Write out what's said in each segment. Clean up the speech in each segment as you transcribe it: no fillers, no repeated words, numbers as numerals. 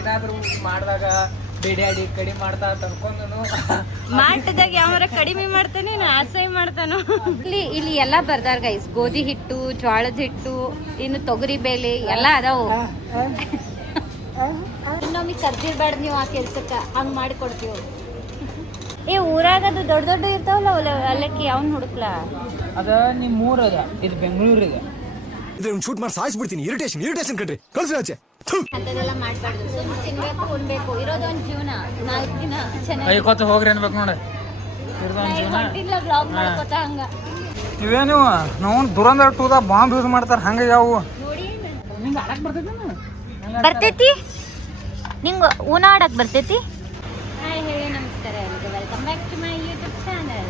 ಏನಾದ್ರು ಮಾಡಿದಾಗ ಬೇಡ್ಯಾಡಿ ಕಡಿಮೆ ಮಾಡ್ತಾ ಅನ್ಕೊಂಡು ಮಾಟದಾಗ ಯಾವಾರ ಕಡಿಮೆ ಮಾಡ್ತಾನೆ ಆಸೆ ಮಾಡ್ತಾನೋ. ಇಲ್ಲಿ ಎಲ್ಲ ಬರ್ದಾರ ಗೈಸ್, ಗೋಧಿ ಹಿಟ್ಟು, ಜೋಳದ ಹಿಟ್ಟು, ಇನ್ನು ತೊಗರಿ ಬೇಳೆ ಎಲ್ಲ ಅದಾವು. ಇನ್ನೊಮ್ಮೆ ಕರ್ದಿರ್ಬಾರ್ದು ನೀವು ಆ ಕೆಲ್ಸಕ್ಕೆ, ಹಂಗೆ ಮಾಡಿ ಕೊಡ್ತೀವಿ. ಏ ಊರಾಗ ಅದು ದೊಡ್ಡ ದೊಡ್ಡ ಇರ್ತಾವಲ್ಲ ಅವಲಕ್ಕಿ, ಅವ್ನು ಹುಡುಕ್ಲ. ಅದ ನಿಮ್ಮ ಊರದ, ಇದು ಬೆಂಗಳೂರಿಗೆ. ಶೂಟ್ ಮಾಡಿ ಸಾಯಿಸ್ಬಿಡ್ತೀನಿ. ಇರಿಟೇಷನ್ ಕಣ್ರಿ, ಕಳ್ಸಿ ಆಚೆ. ಅಂತದೆಲ್ಲ ಮಾಡ್ಬಾರ್ದು, ಸುಮ್ಮನೆ ತಿನ್ಬೇಕು, ಉಣ್ಬೇಕು, ಇರೋದೊಂದು ಜೀವನ. 4 ದಿನ ಚೆನ್ನಾಗಿ ಹೋಗ್ರಿ ಅನ್ಬೇಕು ನೋಡಿ. ಬ್ಲಾಗ್ ಮಾಡ್ಕೋತ ಹಂಗ. ಇವೇನು ನಾವು ದುರಂಧರ 2 ಬಾಂಬ್ ಯೂಸ್ ಮಾಡ್ತಾರೆ ಹಂಗೆ ಯಾವ ನೋಡಿ. ನಿಂಗೆ ಆಡಕ್ ಬರ್ತೈತಿ ನಿಂಗೆ ಊನ ಆಡಕ್ ಬರ್ತೈತಿ. ಹಾಯ್ ಹೇಳಿ, ನಮಸ್ಕಾರ ಎಲ್ರಿಗೂ, welcome back to my YouTube channel.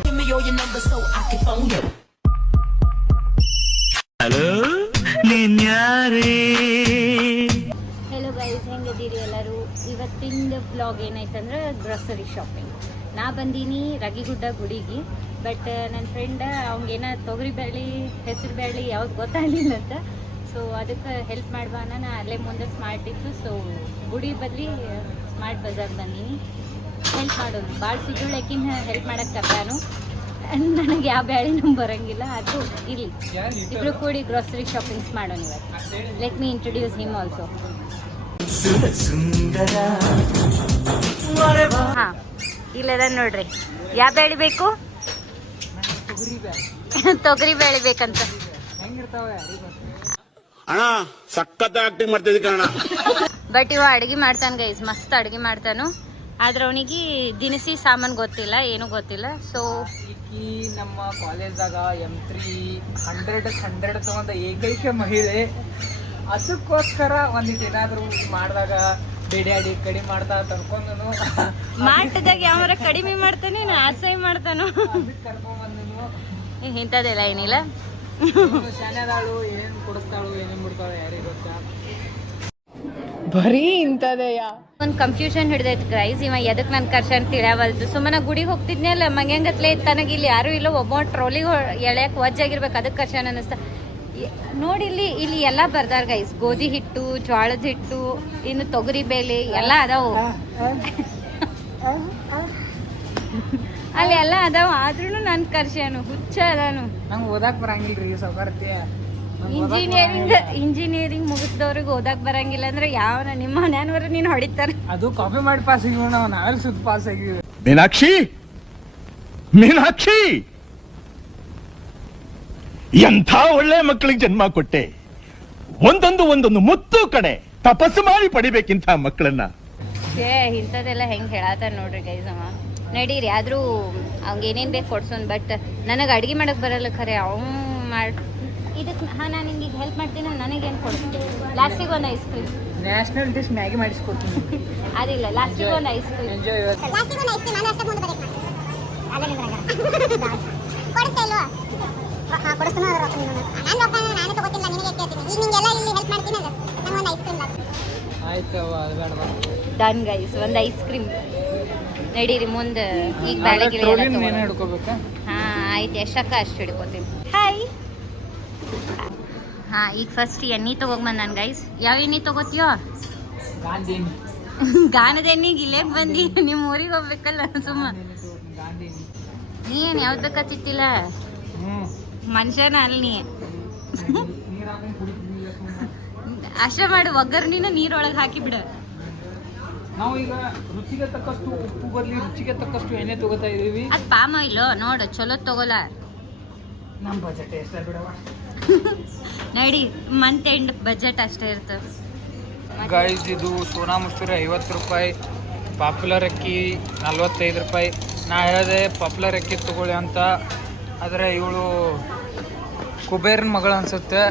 Hello guys, ಹೆಂಗಿದ್ದೀರಿ ಎಲ್ಲರೂ? ಇವತ್ತಿಂದ ಬ್ಲಾಗ್ ಏನಾಯ್ತಂದ್ರೆ ಗ್ರೋಸರಿ ಶಾಪಿಂಗ್. ನಾ ಬಂದೀನಿ ರಗಿಗುಡ್ಡ ಗುಡಿಗೆ, ಬಟ್ ನನ್ನ ಫ್ರೆಂಡ್ ಅವಂಗೇನ ತೊಗರಿ ಬೇಳೆ, ಹೆಸರು ಬೇಳೆ ಯಾವ್ದು ಗೊತ್ತಾಗಲಿಲ್ಲ ಅಂತ. ಸೊ ಅದಕ್ಕೆ ಹೆಲ್ಪ್ ಮಾಡ್ಬಾನ, ನಾ ಅಲ್ಲೇ ಮುಂದೆ ಸ್ಮಾರ್ಟ್ ಇತ್ತು. ಸೊ ಗುಡಿ ಬದಲಿ ಸ್ಮಾರ್ಟ್ ಬಜಾರ್ ಬಂದೀನಿ. ಹೆಲ್ಪ್ ಮಾಡೋನು, ಭಾಳ ಸಿಗುಳಕಿನ ಹೆಲ್ಪ್ ಮಾಡಕ್ಕೆ ಕರ್ತಾನು. ನನಗೆ ಯಾವ ಬೇಳೆನೂ ಬರೋಂಗಿಲ್ಲ, ಅದು ಇಲ್ಲಿ ಇಬ್ಬರು ಕೂಡಿ ಗ್ರೋಸರಿ ಶಾಪಿಂಗ್ಸ್ ಮಾಡೋಣ ಇವತ್ತು. Let me introduce him also. ಹಾಂ, ಇಲ್ಲದ ನೋಡ್ರಿ, ಯಾವ ಬೇಳೆ ಬೇಕು? ತೊಗರಿ ಬೇಳೆ ಬೇಕಂತ. ಅಣ್ಣ ಸಖತ್ ಆಕ್ಟಿಂಗ್ ಮಾಡ್ತಿದ್ದಿ ಕಣ. ಬಟ್ ಇವ ಅಡುಗೆ ಮಾಡ್ತಾನೆ ಗೈಸ್, ಮಸ್ತ್ ಅಡುಗೆ ಮಾಡ್ತಾನು. ಆದ್ರೆ ಅವನಿಗೆ ದಿನಸಿ ಸಾಮಾನು ಗೊತ್ತಿಲ್ಲ, ಏನೂ ಗೊತ್ತಿಲ್ಲ. ಸೊ ಈ ನಮ್ಮ ಕಾಲೇಜ್ದಾಗ M3 100 ತಗೊಂಡ ಏಕೈಕ ಮಹಿಳೆ. ಅದಕ್ಕೋಸ್ಕರ ಒಂದಿಟ್ಟು ಏನಾದ್ರು ಮಾಡಿದಾಗ ಬೇಡ್ಯಾಡಿ ಕಡಿಮೆ ಮಾಡ್ತಾ ಅನ್ಕೊಂಡು ಮಾಟದಾಗ ಯಾವಾರ ಕಡಿಮೆ ಮಾಡ್ತಾನೆ ಆಸೆ ಮಾಡ್ತಾನೋ. ಕರ್ಕೊಂಡ್ಬಂದನು. ಇಂಥದ್ದೆಲ್ಲ ಏನಿಲ್ಲ. ಶಾನ್ಯದಾಳು, ಏನೇನು ಕೊಡಿಸ್ತಾಳು, ಏನೇನು ಬಿಡ್ತಾಳು ಯಾರಿಗೆ ಗೊತ್ತಾ. ಬರೀ ಇಂಥದೆಯ ಒಂದು ಕನ್ಫ್ಯೂಷನ್ ಹಿಡ್ದೈತೆ ಗೈಸ್. ಇವ ಎದಕ್ಕೆ ನನ್ನ ಕರ್ಷನ್ ತಿಳಿಯವಲ್ದು. ಸುಮ್ಮನೆ ಗುಡಿಗೆ ಹೋಗ್ತಿದ್ನಲ್ಲ, ಮಂಗ್ಯಂಗತ್ಲೆ ತನಗೆ ಇಲ್ಲಿ ಯಾರೂ ಇಲ್ಲ, ಒಬ್ಬ ಟ್ರೋಲಿಗೆ ಎಳ್ಯಾಕೆ ವಜ್ಜಾಗಿರ್ಬೇಕು, ಅದಕ್ಕೆ ಕರ್ಷನ್ ಅನ್ನಿಸ್ತಾ. ನೋಡಿ ಇಲ್ಲಿ ಎಲ್ಲ ಬರ್ದಾರ ಗೈಸ್, ಗೋಧಿ ಹಿಟ್ಟು, ಜೋಳದ ಹಿಟ್ಟು, ಇನ್ನು ತೊಗರಿ ಬೇಳೆ ಎಲ್ಲ ಅದಾವು. ಅಲ್ಲಿ ಎಲ್ಲ ಅದಾವ, ಆದ್ರೂ ನನ್ನ ಕರ್ಷನು ಹುಚ್ಚ ಅದಾನು. ನಂಗೆ ಓದಾಕ್ ಬರಂಗಿಲ್ರಿ ಸೌಕರ್ತಿ. ಇಂಜಿನಿಯರಿಂಗ್ ಮುಗಿಸಿದವ್ರಿಗೆ ಓದಕ್ ಬರಂಗಿಲ್ಲ ಅಂದ್ರೆ ಯಾವನ ನಿಮ್ಮ ಮನೆಯವ್ರ ನೀನು ಹೊಡಿತಾರೆ. ಅದು ಕಾಪಿ ಮಾಡಿ ಪಾಸ್ ಆಗಿವಿ ನಾವು, ನಾವೆಲ್ಲ ಸುತ್ತ ಪಾಸ್ ಆಗಿವಿ. ಮೀನಾಕ್ಷಿ ಎಂಥ ಒಳ್ಳೆ ಮಕ್ಕಳಿಗೆ ಜನ್ಮ ಕೊಟ್ಟೆ. ಒಂದೊಂದು ಮುತ್ತು ಕಡೆ ತಪಸ್ಸು ಮಾಡಿ ಪಡಿಬೇಕಿಂತ ಮಕ್ಕಳನ್ನ. ಇಂಥದ್ದೆಲ್ಲ ಹೆಂಗ್ ಹೇಳತ್ತಾರ ನೋಡ್ರಿ ಗೈಸ್. ಅವ ನಡೀರಿ, ಆದ್ರೂ ಅವಂಗ ಏನೇನ್ ಬೇಕು ಕೊಡ್ಸೋನ್. ಬಟ್ ನನಗೆ ಅಡ್ಗೆ ಮಾಡಕ್ ಬರಲ್ಲ ಖರೆ. ಅವ್ನು ಇದಕ್ಕೆ ನಾನು ನಿಂಗೆ ಈಗ ಹೆಲ್ಪ್ ಮಾಡ್ತೀನಿ, ನನಗೇನು ಕೊಡ್ತೀನಿ? ಲಾಸ್ಟಿಗೆ ಒಂದು ice cream. National dish Maggi ಮಾಡಿಸ್ಕೊಡ್ತೀನಿ. ಅದಿಲ್ಲ, ಲಾಸ್ಟಿಗೆ ಒಂದು ಐಸ್ ಕ್ರೀಮ್. ಎಂಜಾಯ್. ಆಯ್ತು, ಅದು ಬೇಡ. ಡನ್ ಗೈಸ್, ಒಂದು ಐಸ್ ಕ್ರೀಮ್. ನಡೀರಿ ಮುಂದೆ. ಈಗ ಬೆಳಗ್ಗೆ ಹಿಡ್ಕೋಬೇಕಾ? ಹಾಂ ಆಯ್ತು, ಎಷ್ಟಕ್ಕ ಅಷ್ಟು ಹಿಡ್ಕೋತೀನಿ. ಹಾಯ್. ಹಾಂ, ಈಗ ಫಸ್ಟ್ ಎಣ್ಣೆ ತೊಗೊಂಬಂದು ನಾನು ಗೈಸ್. ಯಾವ ಎಣ್ಣೆ ತೊಗೋತೀಯೋ? ಗಾನದ ಎಣ್ಣೆಗೆ ಇಲ್ಲೇ ಬಂದು ನಿಮ್ಮ ಊರಿಗೆ ಹೋಗ್ಬೇಕಲ್ಲ ಸುಮ್ಮ. ನೀನು ಯಾವ್ದು ಬೇಕತ್ತಿತ್ತಿಲ್ಲ, ಮನುಷ್ಯನ ಅಲ್ಲಿ ನೀ. ಅಷ್ಟೇ ಮಾಡು, ಒಗ್ಗರ್ಣಿನ ನೀರೊಳಗೆ ಹಾಕಿಬಿಡ. ನಾವು ಈಗ ರುಚಿಗೆ ತಕ್ಕಷ್ಟು ಉಪ್ಪು ಬರಲಿ, ರುಚಿಗೆ ತಕ್ಕಷ್ಟು ಎಣ್ಣೆ ತಗೋತಾ ಇದೀವಿ. ಅದು ಪಾಮ್ ಆಯಿಲ್ ನೋಡು, ಚಲೋ ತಗೋಲ್ಲ. ನಮ್ಮ ಬಜೆಟ್ ಎಷ್ಟ ಬಿಡವ. ನಡಿ, ಮಂತ್ ಎಂಡ್ ಬಜೆಟ್ ಅಷ್ಟೇ ಇರ್ತದೆ ಗೈಸ್. ಇದು ಸೋನಾ ಮಸೂರಿ 50 ರೂಪಾಯಿ, ಪಾಪ್ಯುಲರ್ ಅಕ್ಕಿ 45 ರೂಪಾಯಿ. ನಾ ಹೇಳಿದೆ ಪಾಪ್ಯುಲರ್ ಅಕ್ಕಿ ತಗೊಳ್ಳಿ ಅಂತ, ಆದರೆ ಇವಳು ಕುಬೇರನ ಮಗಳು ಅನ್ಸುತ್ತೆ.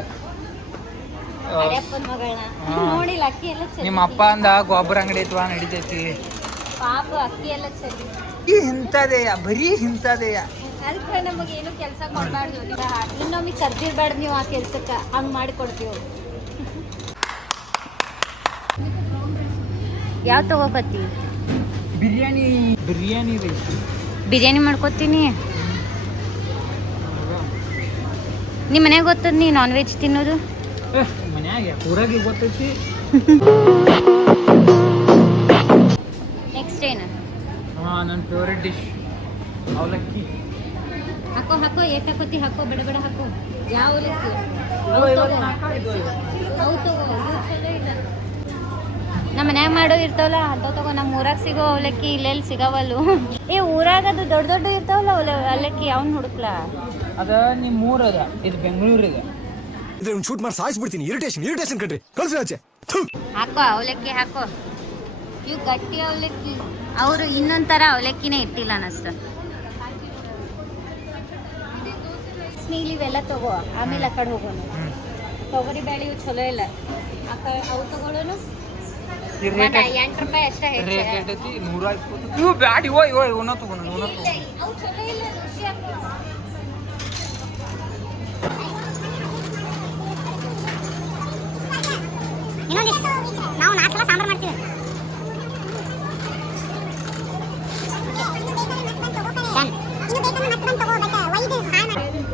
ನಿಮ್ಮ ಅಪ್ಪ ಅಂದ ಗೊಬ್ಬರ ಅಂಗಡಿ ಐತ್ವಾ, ನಡಿತೈತಿ. ಪಾಪ ಅಕ್ಕಿ ಎಲ್ಲ ಚಲಿ ಇಂಥದೆಯ, ಬರೀ ಇಂಥದೆಯ. ಅದಕ್ಕೆ ನಮಗೇನು ಕೆಲಸ ಕೊಡಬಾರ್ದು. ಇನ್ನೊಮ್ಮೆ ಕರ್ದಿರ್ಬಾರ್ದು ನೀವು ಆ ಕೆಲ್ಸಕ್ಕೆ, ಹಂಗೆ ಮಾಡಿ ಕೊಡ್ತೀವಿ. ಯಾವ ತಗೋಕತ್ತಿ? ಬಿರಿಯಾನಿ ಬಿರಿಯಾನಿ ಮಾಡ್ಕೊತೀನಿ. ನಿಮ್ಮ ಮನೆಗೆ ಗೊತ್ತದ ನೀ ನಾನ್ ವೆಜ್ ತಿನ್ನೋದು? ಮನ್ಯಾಗ ಊರಾಗಿ ಗೊತ್ತೈತಿ. ಇಷ್ಟೇನು? ಹಾಂ, ನನ್ನ ಫೇವ್ರೆಟ್ ಡಿಶ್ ಅವಲಕ್ಕಿ. ಹಾಕೋ ಹಾಕೋ, ಎಷ್ಟು ಹಾಕೋತಿ ಹಾಕೋ, ಬೇಡ ಬೇಡ ಹಾಕೋ. ಯಾವ ಅವಲಕ್ಕಿ? ಅವು ತಗೋ, ಇವು ಚಲೋ ಇಲ್ಲ. ನಮ್ಮ ಮನ್ಯಾಗ ಮಾಡೋ ಇರ್ತಾವಲ್ಲ ಅಂಥವು ತಗೋ. ನಮ್ಮ ಊರಾಗ ಸಿಗೋ ಅವಲಕ್ಕಿ ಇಲ್ಲೆಲ್ಲಿ ಸಿಗವಲ್ಲು. ಏ ಊರಾಗ ಅದು ದೊಡ್ಡ ದೊಡ್ಡ ಇರ್ತಾವಲ್ಲ ಅವಲಕ್ಕಿ, ಅವ್ನು ಹುಡುಕ್ಲಾ? ಅದ ನಿಮ್ಮ ಊರದ, ಇದು ಬೆಂಗಳೂರಿದೆ. ಇದ್ರ ಶೂಟ್ ಮಾಡಿ ಸಾಯಿಸ್ಬಿಡ್ತೀನಿ. ಇರಿಟೇಷನ್ ಕಣ್ರಿ, ಕಳ್ಸಿ ಆಚೆ. ಹಾಕೋ ಅವಲಕ್ಕಿ ಹಾಕೋ. ಇವು ಗಟ್ಟಿ ಅವಲಕ್ಕಿ. ಅವರು ಇನ್ನೊಂದು ಥರ ಅವಲಕ್ಕಿನೇ ಇಟ್ಟಿಲ್ಲ ಅನ್ನಿಸ್ತ. ನೀಲ್ ಇವೆಲ್ಲ ತಗೋ, ಆಮೇಲೆ ಆ ಕಡೆ ಹೋಗೋಣ. ತೊಗರಿ ಬೇಳೆ ಇವು ಚಲೋ ಇಲ್ಲ. ಅವು ತಗೊಳ್ಳೋನು. 8 ರೂಪಾಯಿ ಅಷ್ಟೇ. ರೇಟ್ ಐತಿ 120. ಇವು ಬ್ಯಾಡ, ಇವನ್ನ ತಗೊಂಡು ಅವು ಚಲೋ ಇಲ್ಲ, ರುಚಿ ಹಾಕೋ. ನಾವು 4 ಸಲ ಸಾಂಬಾರ್ ಮಾಡ್ತೀವಿ.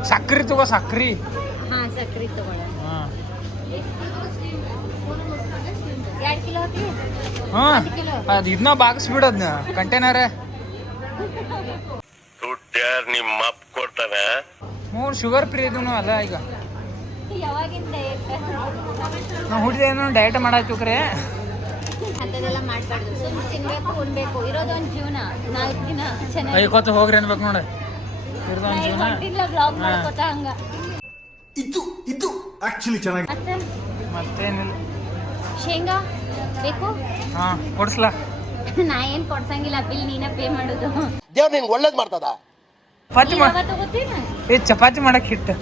ಸಕ್ರಿ ತಗೋ, ಸಕ್ರಿ. ಹಾಂ, ಸಕ್ರೆ ತಗೊಳ್ಳೋಣ. ಹಾಂ 2 ಕಿಲೋ ಹಾಕಿ. ಹಾಂ, 1 ಕಿಲೋ. ಅದು ಇದನ್ನ ಬಾಗಿಸ್ಬಿಡೋದ್ನ ಕಂಟೈನರೇ. ನಿಮ್ಮ ಅಪ್ಪ ಕೊಡ್ತಾನೆ. 3 ಶುಗರ್ ಫ್ರೀ ಇದೂ ಅಲ್ಲ. ಈಗ ಯಾವಾಗಿಂದ ನಾವು ಹುಟ್ಟಿದ ಏನೋ ಡಯಟ್ ಮಾಡಾಯ್ತುಕ್ರೆ. ಅಂಥದ್ದೆಲ್ಲ ಮಾಡಬಾರ್ದು. ಸುಮ್ಮನೆ ತಿನ್ಬೇಕು, ಉಣ್ಬೇಕು. ಇರೋದೊಂದು ಜೀವನ. 4 ದಿನ ಚೆನ್ನಾಗಿ ಐಕೊತ್ತು ಹೋಗ್ರಿ ಅನ್ಬೇಕು ನೋಡಿ. ಇರೋದೊಂದು ಜೀವನ. ಹೊಂಟಿಲ್ಲ ಬ್ಲಾಗ್ ಮಾಡ್ಕೊತ ಹಂಗ. ಇದು ಆಕ್ಚುಲಿ ಚೆನ್ನಾಗಿ. ಮತ್ತೇನಿಲ್ಲ. ಶೇಂಗಾ ಬೇಕು? ಹಾಂ, ಕೊಡಿಸ್ಲಾ? ನಾ ಏನು ಕೊಡ್ಸಂಗಿಲ್ಲ, ಬಿಲ್ ನೀನೇ ಪೇ ಮಾಡೋದು. ದೇವ್ರು ನಿನ್ಗೆ ಒಳ್ಳೇದು ಮಾಡ್ತದ. ಚಪಾತಿ ನೀವ್ ಯಾವಾಗ ತಗೋತೀನ? ಚಪಾತಿ ಮಾಡಕ್ ಹಿಟ್ಟು.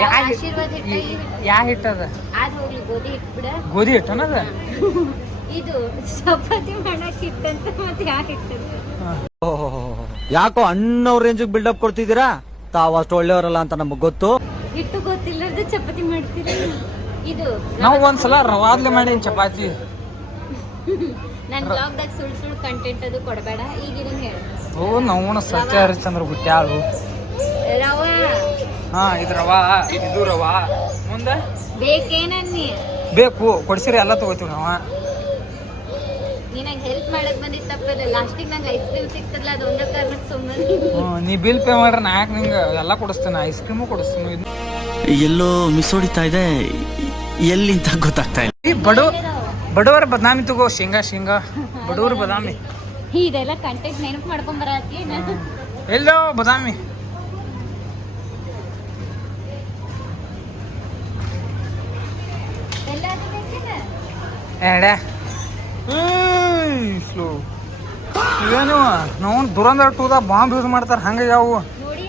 ಯಾವ ಆಶೀರ್ವಾದ ಹಿಟ್ಟ? ಯಾ ಹಿಟ್ಟದ? ಅದು ಹೋಗ್ಲಿ, ಗೋಧಿ ಹಿಟ್ಟು ಬಿಡ. ಗೋಧಿ ಹಿಟ್ಟು ಅನ್ನೋದ? ಇದು ಚಪಾತಿ ಮಾಡಕ್ ಹಿಟ್ಟಂತ ಮತ್ತೆ ಯಾವ ಹಿಟ್ಟದ? ಯಾಕೋ ಅಣ್ಣವ್ರ ರೇಂಜಿಗೆ ಬಿಲ್ಡಪ್ ಕೊಡ್ತಿದ್ದೀರಾ? ತಾವು ಅಷ್ಟು ಒಳ್ಳೆಯವರಲ್ಲ ಅಂತ ನಮಗ್ ಗೊತ್ತು. ಹಿಟ್ಟು ಗೊತ್ತಿಲ್ಲದ ಚಪಾತಿ ಮಾಡ್ತೀರಿ. ಇದು ನಾವು ಒಂದ್ಸಲ ರವಾದ್ಲೆ ಮಾಡೀನಿ ಚಪಾತಿ. ನನ್ನ ಬ್ಲಾಗ್ದಾಗ ಸುಳ್ಳು ಕಂಟೆಂಟ್ ಅದು ಕೊಡಬೇಡ. ಈಗ ಇದನ್ನ ಹೇಳು. ಓ, ನಾವು ಸತ್ಯ ಹರಿಶ್ಚಂದ್ರ ಗುಟ್ಟ್ಯಾಳು. ರವಾ ಹಾ, ಇದು ರವಾ, ಇದು ರವಾ. ಮುಂದೆ ಬೇಕೇನನ್ನಿ? ಬೇಕು, ಕೊಡ್ಸಿರಿ, ಎಲ್ಲ ತಗೋತೀವಿ ನಾವು. ನಿನಗೆ ಹೆಲ್ಪ್ ಮಾಡಕ್ ಬಂದಿದ್ದು ತಪ್ಪದ. ಲಾಸ್ಟಿಗೆ ನಂಗೆ ಐಸ್ ಕ್ರೀಮ್ ಸಿಗ್ತದಲ್ಲ, ಅದು ಒಂದೇ ಕಾರಣಕ್ಕೆ ಸುಮ್ಮನೆ. ನೀ ಬಿಲ್ ಪೇ ಮಾಡ್ರೆ ನಾ ಯಾಕೆ ನಿಂಗೆ ಎಲ್ಲ ಕೊಡಿಸ್ತೇನೆ, ಐಸ್ ಕ್ರೀಮು ಕೊಡಿಸ್ತೀನಿ. ಎಲ್ಲೋ ಮಿಸ್ ಹೊಡಿತಾ ಇದೆ, ಎಲ್ಲಿ ಅಂತ ಗೊತ್ತಾಗ್ತಾ ಇಲ್ಲ. ಈ ಬಡವರ ಬದಾಮಿ ತಗೋ. ಶೇಂಗಾ ಬಡವರ ಬದಾಮಿ. ಇದೆಲ್ಲ ಕಂಟೆಂಟ್ ನೆನಪು ಮಾಡ್ಕೊಂಡ್ ಬರತ್ತಿ. ಎಲ್ಲೋ ಬದಾಮಿ. ಎಲ್ಲ ಅದು ಬೇಕೇನ? ಎಡೆ ಸ್ಲೋ. ಇವೇನು ನಾವು ದುರಂಧರ 2ದ ಬಾಂಬ್ ಯೂಸ್ ಮಾಡ್ತಾರೆ ಹಂಗೆ ಯಾವ. ನೋಡಿ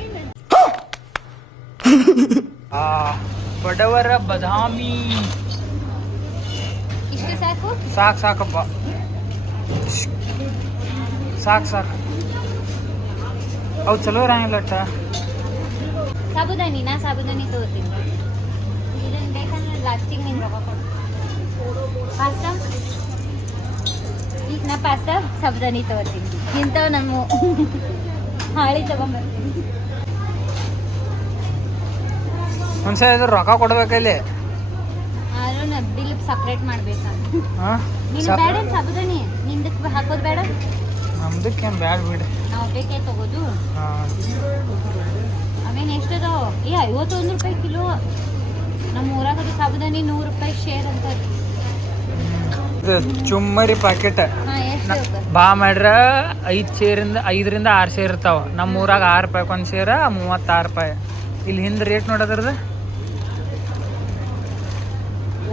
ಬಡವರ ಬದಾಮಿ. ಇಷ್ಟು ಸಾಕು? ಸಾಕಪ್ಪ, ಸಾಕು. ಅವು ಚಲೋ ಇರಂಗಿಲ್ಲ. ಸಾಬುದಾನಿ, ನಾ ಸಾಬುದಾನಿ ತಗೋತೀನಿ. ಇದನ್ನ ಬೇಕಂದ್ರೆ ಲಾಸ್ಟಿಗೆ ನಿಂಗೆ ರೊಕ್ಕ ಕೊಡು. ಪಾಸ್ತಾ ಈಗ ನಾ ಪಾಸ್ತಾ ಸಾಬುದಾನಿ ತಗೋತೀನಿ. ಇಂಥವು ನಮ್ಮ ಹಾಳಿ ತಗೊಂಬರ್ತೀನಿ. ಮನುಷ್ಯ ಇದ್ರ ರೊಕ್ಕ ಕೊಡ್ಬೇಕಲ್ಲಿ. ಆದ್ರೂ ನಾ ಬಿಲ್ ಸಪ್ರೇಟ್ ಮಾಡ್ಬೇಕಾ? ನೀನು ಹಾಂ, ಬೇಡ ಸಾಬುದಾನಿ ನಿಂದಕ್ಕೆ ಹಾಕೋದು ಬೇಡ. ನಮ್ದಕ್ಕೇನು ಬ್ಯಾಡ ಬಿಡಿ. ನಾವು ಬೇಕೇ ತಗೋದು. ಹಾಂ, ಅವೇನು ಎಷ್ಟದೋ? 51 ರೂಪಾಯಿ ಕಿಲೋ. ನಮ್ಮ ಊರಾಗದು ಸಾಬುದಾನಿ 100 ರೂಪಾಯಿ ಶೇರ್ ಅಂತ. ಇದು ಚುಮ್ಮರಿ ಪ್ಯಾಕೆಟ್ ಹಾಂ, ಎಷ್ಟು? ಬಾ ಮಾಡ್ರ 5ರಿಂದ 6 ಸೇರ್ ಇರ್ತಾವ. ನಮ್ಮ ಊರಾಗ 6 ರೂಪಾಯಿ ಒಂದು ಸೇರ, 36 ರೂಪಾಯಿ. ಇಲ್ಲಿ ಹಿಂದೆ ರೇಟ್ ನೋಡೋದ್ರದ್ದು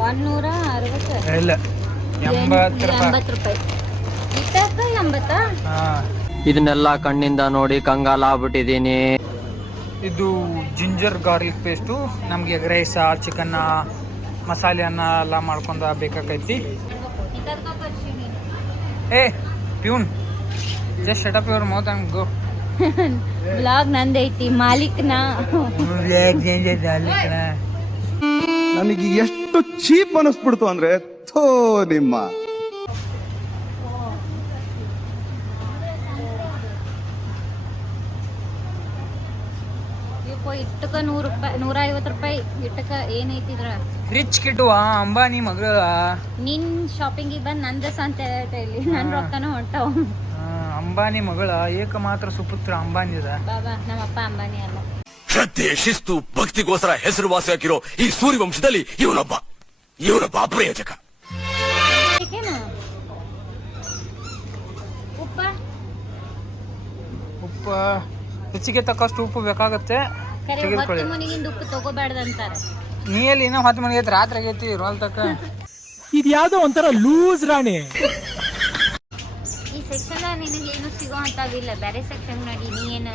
160. ಇಲ್ಲ, 80 ರೂಪಾಯಿ. 80 ರೂಪಾಯಿ. ಇಷ್ಟಕ್ಕ 80? ಹಾಂ, ಇದನ್ನೆಲ್ಲ ಕಣ್ಣಿಂದ ನೋಡಿ ಕಂಗಾಲ ಆಗ್ಬಿಟ್ಟಿದೀನಿ. ಇದು ಜಿಂಜರ್ ಗಾರ್ಲಿಕ್ ಪೇಸ್ಟು. ನಮಗೆ ಎಗ್ ರೈಸ, ಚಿಕನ್ನ, ಮಸಾಲೆ ಅನ್ನ ಎಲ್ಲ ಮಾಡ್ಕೊಂಡು ಬೇಕಾಕೈತಿ. ಏ peon, just shut up your mouth and go. Blog ನಂದೈತಿ, ಮಾಲೀಕ್ನ. ನನಗೆ ಎಷ್ಟು ಚೀಪ್ ಅನಿಸ್ಬಿಡ್ತು ಅಂದ್ರೆ, ಥೋ ನಿಮ್ಮ. ಇವು ಯಪ್ಪ ಇಟ್ಟಕ 100 ರೂಪಾಯಿ 150 ರೂಪಾಯಿ ಇಟ್ಟಕ ಏನೈತಿದ್ರ ರಿಚ್ ಕಿಡ್ವಾ ಅಂಬಾನಿ ಮಗಳ. ನಿನ್ ಶಾಪಿಂಗಿಗೆ ಬಂದು ನಂದ ಅಂತ ಇಲ್ಲಿ ನನ್ನ ರೊಕ್ಕನ ಹೊಂಟಾವ. ಅಂಬಾನಿ ಮಗಳ ಏಕಮಾತ್ರ ಸುಪುತ್ರ ಅಂಬಾನಿದ. ಬಾಬಾ ನಮ್ಮಪ್ಪ ಅಂಬಾನಿ ಅಲ್ಲ. ಶ್ರದ್ಧೆ ಶಿಸ್ತು ಭಕ್ತಿಗೋಸ್ಕರ ಹೆಸರುವಾಸಿ ಹಾಕಿರೋ ಈ ಸೂರ್ಯವಂಶದಲ್ಲಿ ಇವನೊಬ್ಬ ಅಪ್ರಯೋಜಕ. ಏಕೇನು ಉಪ್ಪು ರುಚಿಗೆ ತಕ್ಕಷ್ಟು ಉಪ್ಪು ಬೇಕಾಗತ್ತೆ. ಕರೆ ತೆಗೆದುಕೊಳ್ಳಿ. ಹೊತ್ತು ಮನೆಗಿಂದ ಉಪ್ಪು ತಗೋಬಾರ್ದಂತಾರ. ನೀ ಎಲ್ಲಿ ಇನ್ನೂ 10 ಮನೆಗೆ ರಾತ್ರಿ ಆಗೈತಿ ರೋಲ್ ತಕ್ಕ. ಇದು ಯಾವ್ದೋ ಒಂಥರ ಲೂಸ್ ರಾಣಿ. ಈ ಸೆಕ್ಷನ್ ನಿನಗೆ ಏನು ಸಿಗೋ ಅಂತಾವಿಲ್ಲ. ಬೇರೆ ಸೆಕ್ಷನ್ ನೋಡಿ ನೀ ಏನು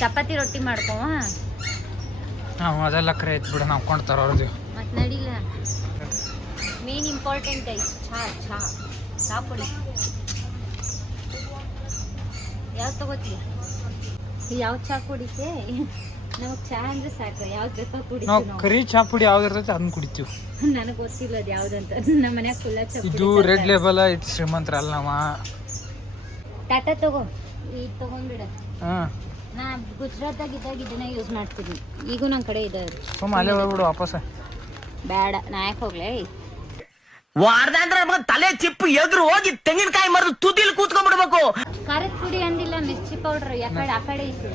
ಚಪಾತಿ ರೊಟ್ಟಿ ಮಾಡ್ಕೋವ. ಅದೆಲ್ಲ ಕರೆ ಐತಿ ಬಿಡ, ನಾವು ಕೊಂಡ್ತಾರ ಅವ್ರದ್ದು. ಮತ್ತೆ ನಡಿಲ್ಲ. ಮೇನ್ ಇಂಪಾರ್ಟೆಂಟ್ ಐತಿ ಚಾ ಪುಡಿ. ಯಾವ್ದು ತಗೋತೀಯ? ಯಾವ ಚಾ ಕುಡಿತೆ? ನಮಗ್ ಚಾ ಅಂದ್ರೆ ಸಾಕು. ಯಾವ್ದು ಬೇಕೋ ನಾವು ಕುಡಿತೀವಿ. ಕರಿ ಚಾ ಪುಡಿ ಯಾವ್ದು ಇರ್ತೈತೆ ಅದನ್ನ ಕುಡಿತೀವಿ. ನನಗೆ ಗೊತ್ತಿಲ್ಲ ಅದು ಯಾವ್ದಂತ. ನಮ್ಮ ಮನ್ಯಾಗ ಫುಲ್ಲ ಚಾ ಇದು ರೆಡ್ ಲೇಬಲ್ ಇದು ಶ್ರೀಮಂತರ ಅಲ್ಲ ನಾವ. ಟಾಟಾ ತಗೋ. ಈಗ ತಗೊಂಡ್ಬಿಡ. ಹಾಂ ನಾ ಗುಜರಾತ್ದಾಗ ಇದ್ದಾಗ ಇದನ್ನ ಯೂಸ್ ಮಾಡ್ತೀನಿ. ಈಗೂ ನನ್ನ ಕಡೆ ಇದೆ. ಸುಮ್ಮ ಅಲ್ಲೇ ಹೋಗ್ಬಿಡು ವಾಪಸ್. ಬೇಡ ನಾ ಯಾಕೆ ಹೋಗ್ಲೇ? ವಾರದಂದ್ರೆ ತಲೆ ಚಿಪ್ಪು ಎದುರು ಹೋಗಿ ತೆಂಗಿನಕಾಯಿ ಮರದು ತುದಿಲಿ ಕೂತ್ಕೊಂಡ್ಬಿಡ್ಬೇಕು. ಖಾರದ ಪುಡಿ ಅಂದಿಲ್ಲ, ಮಿರ್ಚಿ ಪೌಡರ್ ಯಾಕಡೆ ಆ ಕಡೆ ಐತಿ.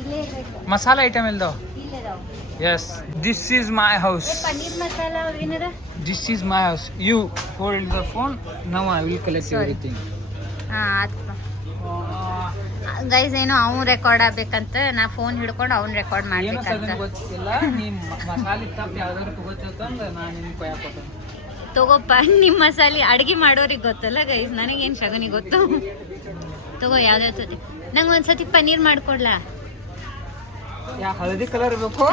ಇಲ್ಲೇ ಇರ್ಬೇಕು. ಮಸಾಲ ಐಟಮ್ ಇಲ್ದಾವ್. ಇಲ್ಲದಾವ. Yes this is my house. Paneer masala ಏನಾರ. This is my house. You hold the phone. Now I will collect everything. Guys ಏನೋ ಅವ್ನು ರೆಕಾರ್ಡ್ ಆಗ್ಬೇಕಂತ ನಾ ಫೋನ್ ಹಿಡ್ಕೊಂಡು ಅವ್ನು ರೆಕಾರ್ಡ್ ಮಾಡ್ಬೇಕಂತ. ಗೊತ್ತಿಲ್ಲ ನೀ ಮಸಾಲೆ ತಪ್ಪು ಯಾವ್ದಾದ್ರು ತಗೋತಂದ್ರೆ ನಾನು ನಿಮ್ಗೆ ಕೊಯ್ಯಾಕ ಕೊಟ್ಟೆ. ತಗೋಪ್ಪ, ನಿಮ್ಮ ಮಸಾಲೆ ಅಡುಗೆ ಮಾಡೋರಿಗೆ ಗೊತ್ತಲ್ಲ ಗೈಸ್, ನನಗೇನು ಶಗನಿ ಗೊತ್ತು. ತಗೋ ಯಾವ್ದಾವ್ದು ಸತಿ. ನಂಗೆ ಒಂದ್ಸತಿ ಪನ್ನೀರ್ ಮಾಡ್ಕೊಡ್ಲಾ? ಹಳದಿ ಕಲರ್ ಬೇಕು.